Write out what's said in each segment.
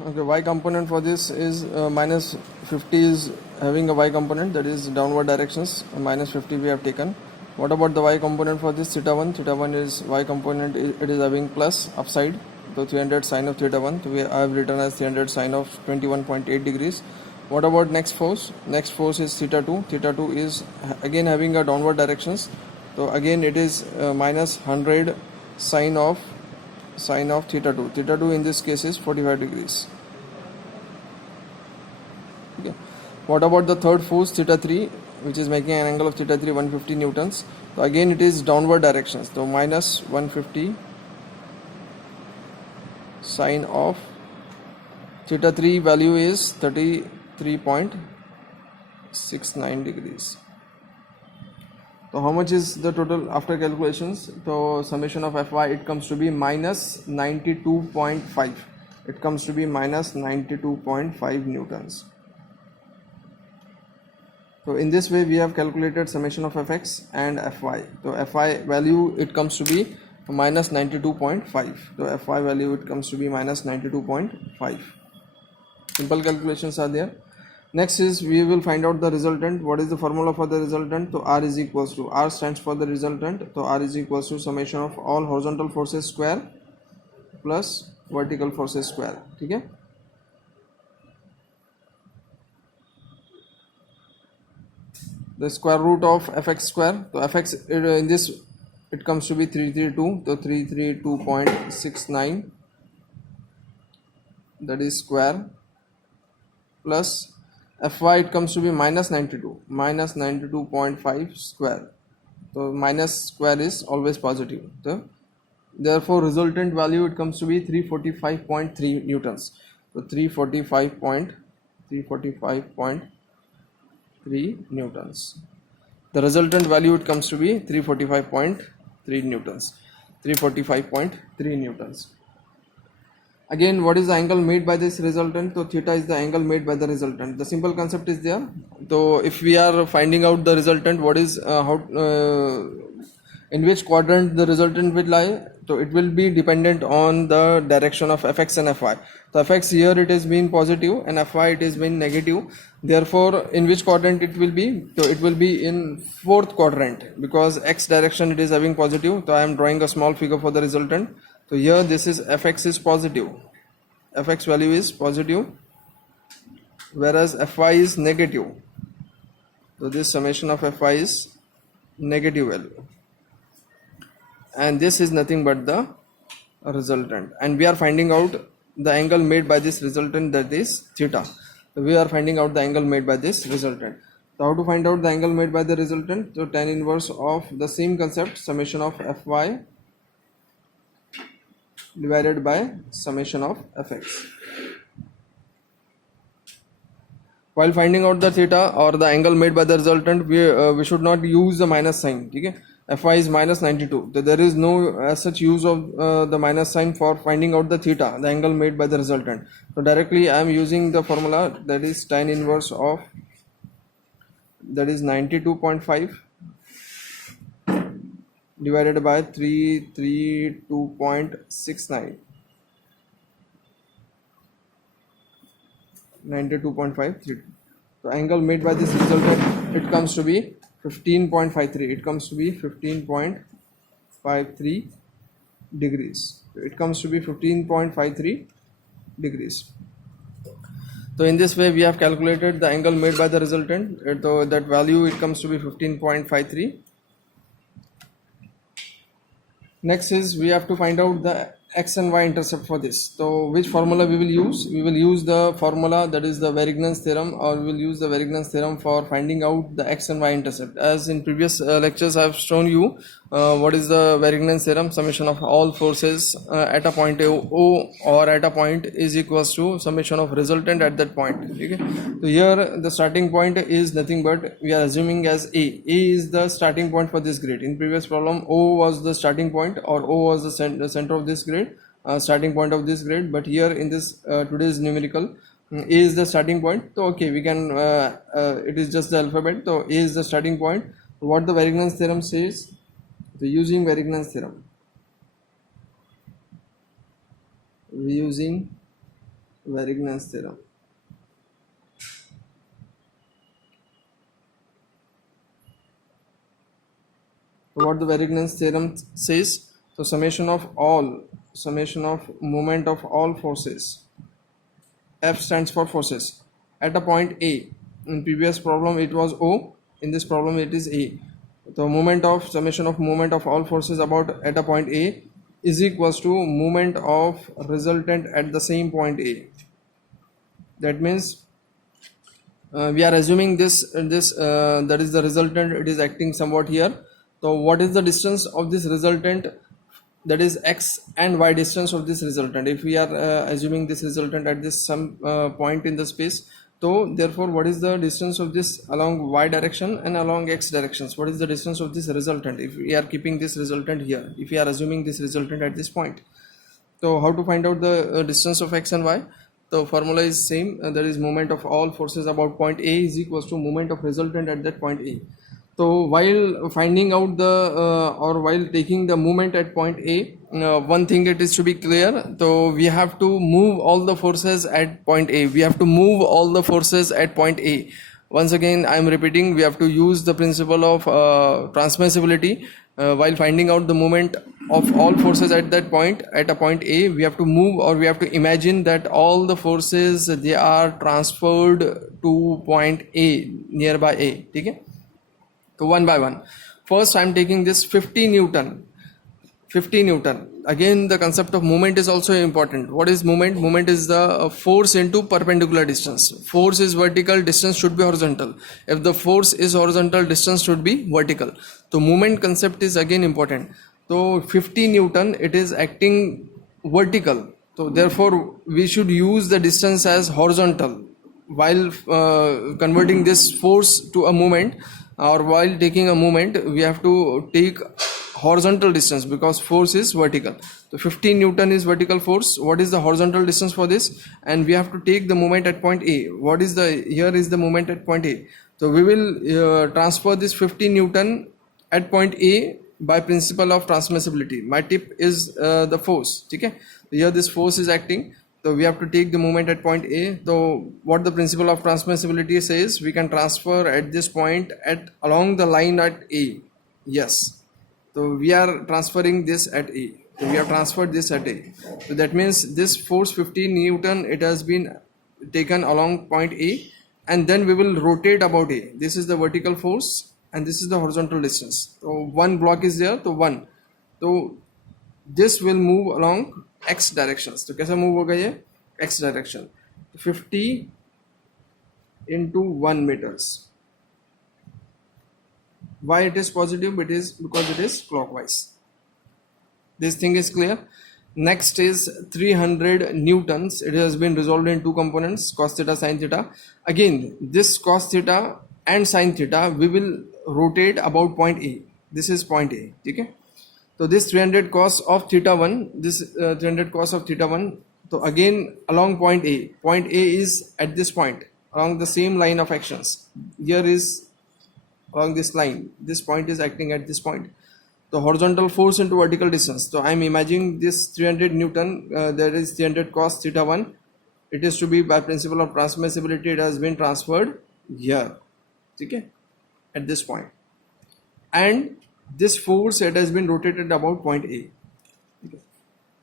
Okay, y component for this is minus 50 is having a y component, that is downward directions, minus 50 we have taken. What about the y component for this theta 1? Theta 1 is y component, it is having plus upside, so 300 sine of theta 1, so I have written as 300 sine of 21.8 degrees. What about next force? Next force is theta 2. Theta 2 is again having a downward directions, so again it is minus 100 sine of theta 2. Theta 2 in this case is 45 degrees. Okay. What about the third force theta 3, which is making an angle of theta 3 150 newtons? So again it is downward directions, so minus 150 sine of theta 3 value is 33.69 degrees. So how much is the total after calculations? So summation of Fy, it comes to be minus 92.5. It comes to be minus 92.5 newtons. So in this way we have calculated summation of Fx and Fy. So Fy value, it comes to be minus 92.5. So Fy value, it comes to be minus 92.5. Simple calculations are there. Next is we will find out the resultant. What is the formula for the resultant? So R is equals to, R stands for the resultant, so R is equals to summation of all horizontal forces square plus vertical forces square. Okay. The square root of Fx square, so Fx in this it comes to be 332, so 332.69, that is square, plus Fy, it comes to be minus 92.5 square. So minus square is always positive. So therefore resultant value, it comes to be 345.3 newtons. So 345.3 newtons. The resultant value, it comes to be 345.3 newtons. 345.3 newtons. Again, what is the angle made by this resultant? So theta is the angle made by the resultant. The simple concept is there. So if we are finding out the resultant, what is in which quadrant the resultant will lie, so it will be dependent on the direction of Fx and Fy. So Fx here it is being positive and Fy it is being negative. Therefore in which quadrant it will be? So it will be in fourth quadrant, because x direction it is having positive. So I am drawing a small figure for the resultant. So here this is Fx is positive, Fx value is positive, whereas Fy is negative. So this summation of Fy is negative value, and this is nothing but the resultant, and we are finding out the angle made by this resultant, that is theta. So we are finding out the angle made by this resultant. So how to find out the angle made by the resultant? So tan inverse of the same concept, summation of Fy divided by summation of Fx. While finding out the theta or the angle made by the resultant, we should not use the minus sign. Okay? Fy is minus 92. So there is no as such use of the minus sign for finding out the theta, the angle made by the resultant. So directly I am using the formula, that is tan inverse of, that is 92.5 divided by 332.69. 92.53. So angle made by this resultant, it comes to be 15.53. It comes to be 15.53 degrees. It comes to be 15.53 degrees. So in this way we have calculated the angle made by the resultant. So that value, it comes to be 15.53. Next is we have to find out the x and y intercept for this. So which formula we will use? We will use the formula, that is the Varignon's theorem, or we will use the Varignon's theorem for finding out the x and y intercept. As in previous lectures I have shown you what is the Varignon's theorem, summation of all forces at a point O or at a point is equals to summation of resultant at that point. Okay? So here the starting point is nothing but, we are assuming as A is the starting point for this grid. In previous problem O was the starting point, or O was the center of this grid, starting point of this grid, but here in this today's numerical, A is the starting point. So okay, we can it is just the alphabet. So A is the starting point. What the Varignon's theorem says, so using Varignon's theorem, Varignon's theorem. So what the Varignon's theorem says, so summation of moment of all forces, F stands for forces, at a point A. In previous problem it was O, in this problem it is A. The summation of moment of all forces about at a point A is equals to moment of resultant at the same point A. That means we are assuming this that is the resultant, it is acting somewhat here. So what is the distance of this resultant, that is x and y distance of this resultant, if we are assuming this resultant at this some point in the space. So therefore what is the distance of this along y direction and along x directions, what is the distance of this resultant if we are keeping this resultant here, if we are assuming this resultant at this point. So how to find out the distance of x and y? The formula is same, that is moment of all forces about point A is equals to moment of resultant at that point A. So while finding out or while taking the moment at point A, one thing it is to be clear, so we have to move all the forces at point A. We have to move all the forces at point A. Once again I am repeating, we have to use the principle of transmissibility. While finding out the moment of all forces at that point, at a point A, we have to move, or we have to imagine that all the forces they are transferred to point A, nearby A. Okay? So one by one. First I am taking this 50 Newton. Again the concept of moment is also important. What is moment? Moment is the force into perpendicular distance. Force is vertical, distance should be horizontal. If the force is horizontal, distance should be vertical. So moment concept is again important. So 50 Newton, it is acting vertical. So therefore we should use the distance as horizontal while converting this force to a moment, or while taking a moment we have to take horizontal distance because force is vertical. So 15 Newton is vertical force. What is the horizontal distance for this? And we have to take the moment at point A. What is here is the moment at point A. So we will transfer this 15 Newton at point A by principle of transmissibility. My tip is the force. Okay? Here this force is acting. So we have to take the moment at point A. So what the principle of transmissibility says, we can transfer at this point along the line at A. Yes. So we are transferring this at A. So we have transferred this at A. So that means this force 15 Newton, it has been taken along point A, and then we will rotate about A. This is the vertical force and this is the horizontal distance. So one block is there, so one. So this will move along x directions. So कैसा move होगा ये? X direction. 50 into 1 meters. Why it is positive? It is because it is clockwise. This thing is clear. Next is 300 newtons. It has been resolved in two components, cos theta, sin theta. Again, this cos theta and sin theta, we will rotate about point A. This is point A. Okay? So this 300 cos of theta 1, this 300 cos of theta 1. So again along point A. Point A is at this point, along the same line of actions. Here is along this line, this point is acting at this point. The horizontal force into vertical distance. So I am imagining this 300 Newton, there is 300 cos theta 1. It is to be by principle of transmissibility, it has been transferred here. Okay? At this point. And this force, it has been rotated about point A. Okay.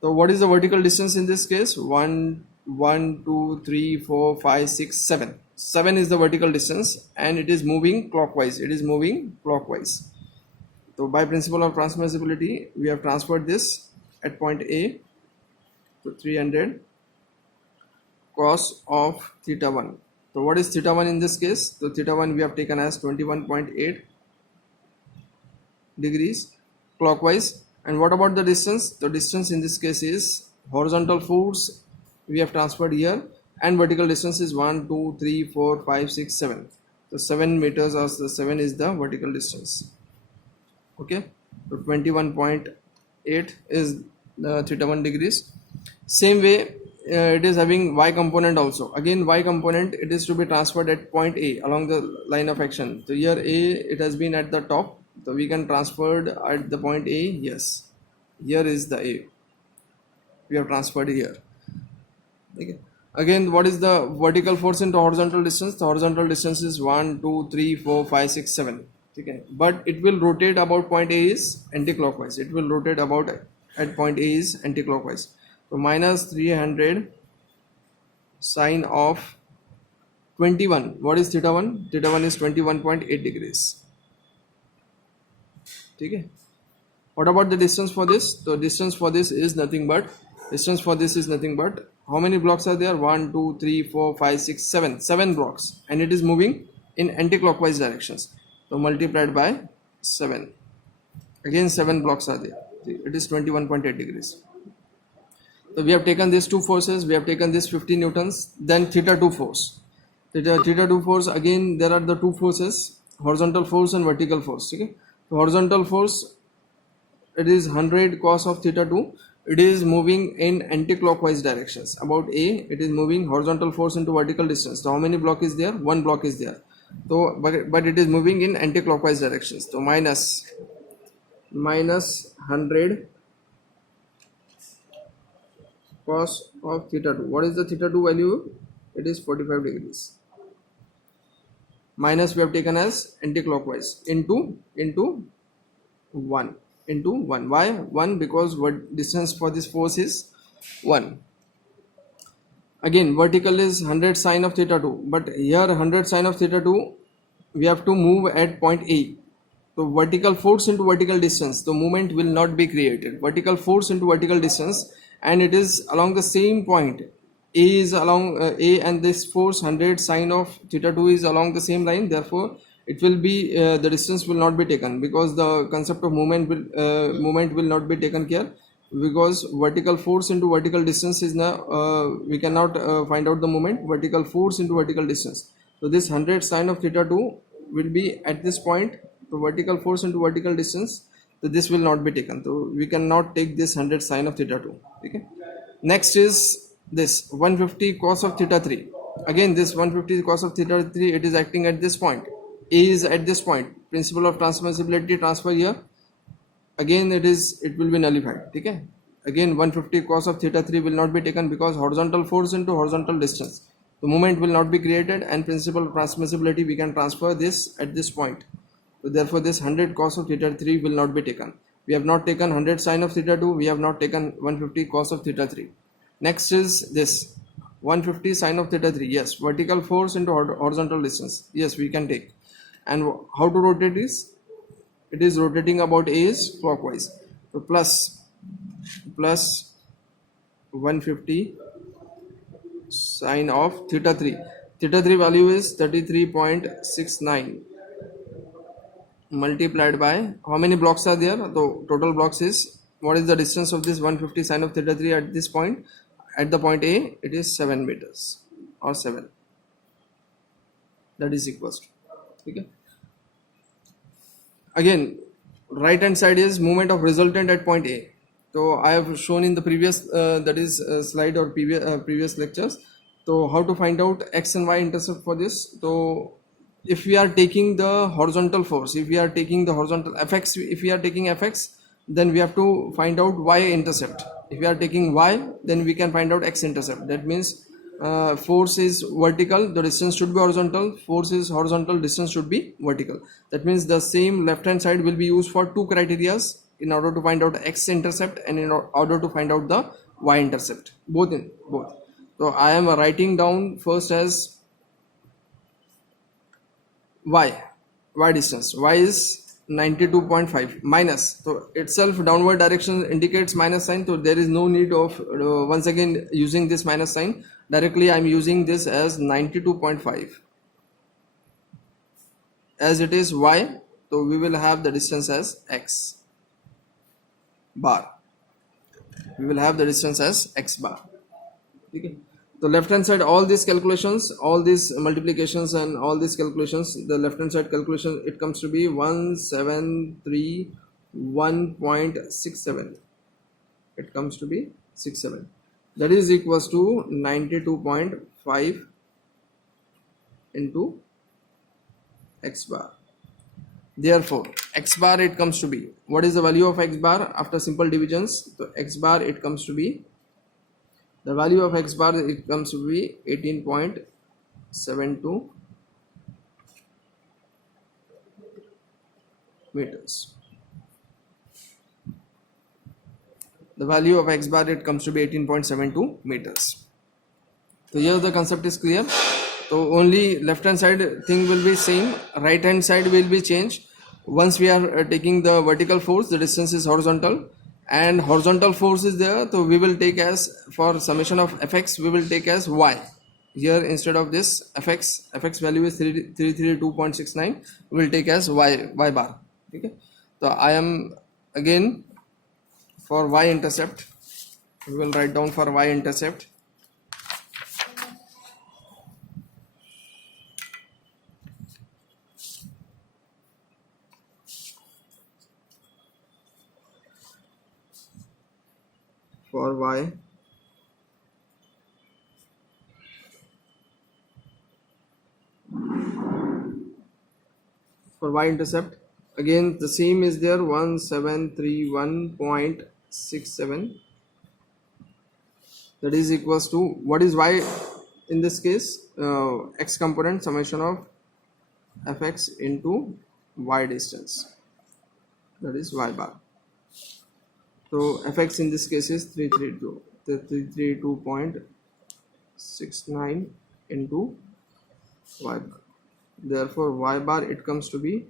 So what is the vertical distance in this case? 1, 2, 3, 4, 5, 6, 7. 7 is the vertical distance and it is moving clockwise. So by principle of transmissibility, we have transferred this at point A to 300 cos of theta 1. So what is theta 1 in this case? So theta 1 we have taken as 21.8 degrees clockwise. And what about the distance? The distance in this case is horizontal force we have transferred here, and vertical distance is 1, 2, 3, 4, 5, 6, 7. So 7 meters, or 7 is the vertical distance. Okay, so 21.8 is the theta 1 degrees. Same way it is having y component also. Again y component, it is to be transferred at point A along the line of action. So here A, it has been at the top, so we can transfer at the point A. Yes, here is the A, we have transferred here. Okay. Again, what is the vertical force into horizontal distance? The horizontal distance is 1, 2, 3, 4, 5, 6, 7. Okay, but it will rotate about point A is anti-clockwise. It will rotate about at point A is anti-clockwise. So minus 300 sine of 21. What is theta 1? Theta 1 is 21.8 degrees. Okay. What about the distance for this? The distance for this is nothing but how many blocks are there? 1, 2, 3, 4, 5, 6, 7. 7 blocks, and it is moving in anti-clockwise directions. So multiplied by 7. Again 7 blocks are there. It is 21.8 degrees. So we have taken these two forces. We have taken this 50 newtons. Then theta 2 force. Theta 2 force, again there are the two forces, horizontal force and vertical force. Okay. So horizontal force, it is 100 cos of theta 2. It is moving in anti-clockwise directions. About A, it is moving horizontal force into vertical distance. So how many block is there? 1 block is there. So but it is moving in anti-clockwise directions. So minus 100 cos of theta 2. What is the theta 2 value? It is 45 degrees. Minus we have taken as anti-clockwise into 1. Into 1. Why 1? Because what distance for this force is 1. Again vertical is 100 sine of theta 2, but here 100 sine of theta 2 we have to move at point A. So vertical force into vertical distance, the movement will not be created. Vertical force into vertical distance, and it is along the same point. A is along A, and this force 100 sine of theta 2 is along the same line. Therefore it will be the distance will not be taken, because the concept of movement will not be taken care, because vertical force into vertical distance is now we cannot find out the moment. Vertical force into vertical distance, so this 100 sine of theta 2 will be at this point. So vertical force into vertical distance, so this will not be taken, so we cannot take this 100 sine of theta 2. Okay, next is this 150 cos of theta 3. Again this 150 cos of theta 3, it is acting at this point. A is at this point. Principle of transmissibility transfer here. Again it will be nullified. Okay, again 150 cos of theta 3 will not be taken, because horizontal force into horizontal distance, the moment will not be created, and principle of transmissibility we can transfer this at this point. So therefore this 100 cos of theta 3 will not be taken. We have not taken 100 sine of theta 2. We have not taken 150 cos of theta 3. Next is this 150 sine of theta 3. Yes, vertical force into horizontal distance. Yes, we can take. And how to rotate this? It is rotating about A is clockwise. So plus 150 sine of theta 3. Theta 3 value is 33.69 multiplied by how many blocks are there? The total blocks is, what is the distance of this 150 sine of theta 3 at this point? At the point A, it is 7 meters or 7. That is equals to. Okay. Again, right hand side is moment of resultant at point A. So I have shown in the previous slide or previous lectures. So how to find out x and y intercept for this? So if we are taking the horizontal force, if we are taking the horizontal fx, if we are taking fx, then we have to find out y intercept. If we are taking y, then we can find out x intercept. That means force is vertical, the distance should be horizontal. Force is horizontal, distance should be vertical. That means the same left hand side will be used for two criterias in order to find out x intercept and in order to find out the y intercept. Both. So I am writing down first as y distance. Y is 92.5 minus. So itself downward direction indicates minus sign. So there is no need of once again using this minus sign. Directly I am using this as 92.5. As it is y, so we will have the distance as x bar. We will have the distance as x bar. Okay. The left hand side, all these calculations, all these multiplications and all these calculations, the left hand side calculation, it comes to be 1731.67. It comes to be 67. That is equals to 92.5 into x bar. Therefore x bar, it comes to be, what is the value of x bar after simple divisions? So x bar, it comes to be The value of x bar, it comes to be 18.72 meters. The value of x bar, it comes to be 18.72 meters. So here the concept is clear. So only left hand side thing will be same, right hand side will be changed. Once we are taking the vertical force, the distance is horizontal, and horizontal force is there, so we will take as, for summation of fx, we will take as y. Here instead of this fx value is 332.69, we will take as y bar. Okay, so I am again for y intercept, we will write down for y intercept. For y, intercept, again the same is there, 1731.67, that is equals to, what is y in this case? X component summation of fx into y distance, that is y bar. So fx in this case is 332.69 into y bar. Therefore y bar, it comes to be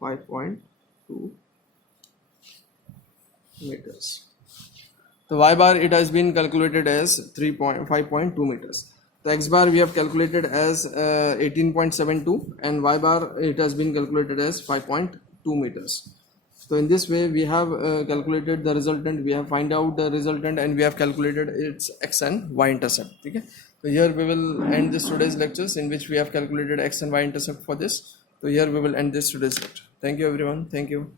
5.2 meters. The y bar, it has been calculated as 5.2 meters. The x bar we have calculated as 18.72, and y bar, it has been calculated as 5.2 meters. So in this way we have calculated the resultant, we have find out the resultant, and we have calculated its x and y intercept. Okay, so here we will end this today's lectures, in which we have calculated x and y intercept for this. So here we will end this today's lecture. Thank you everyone. Thank you.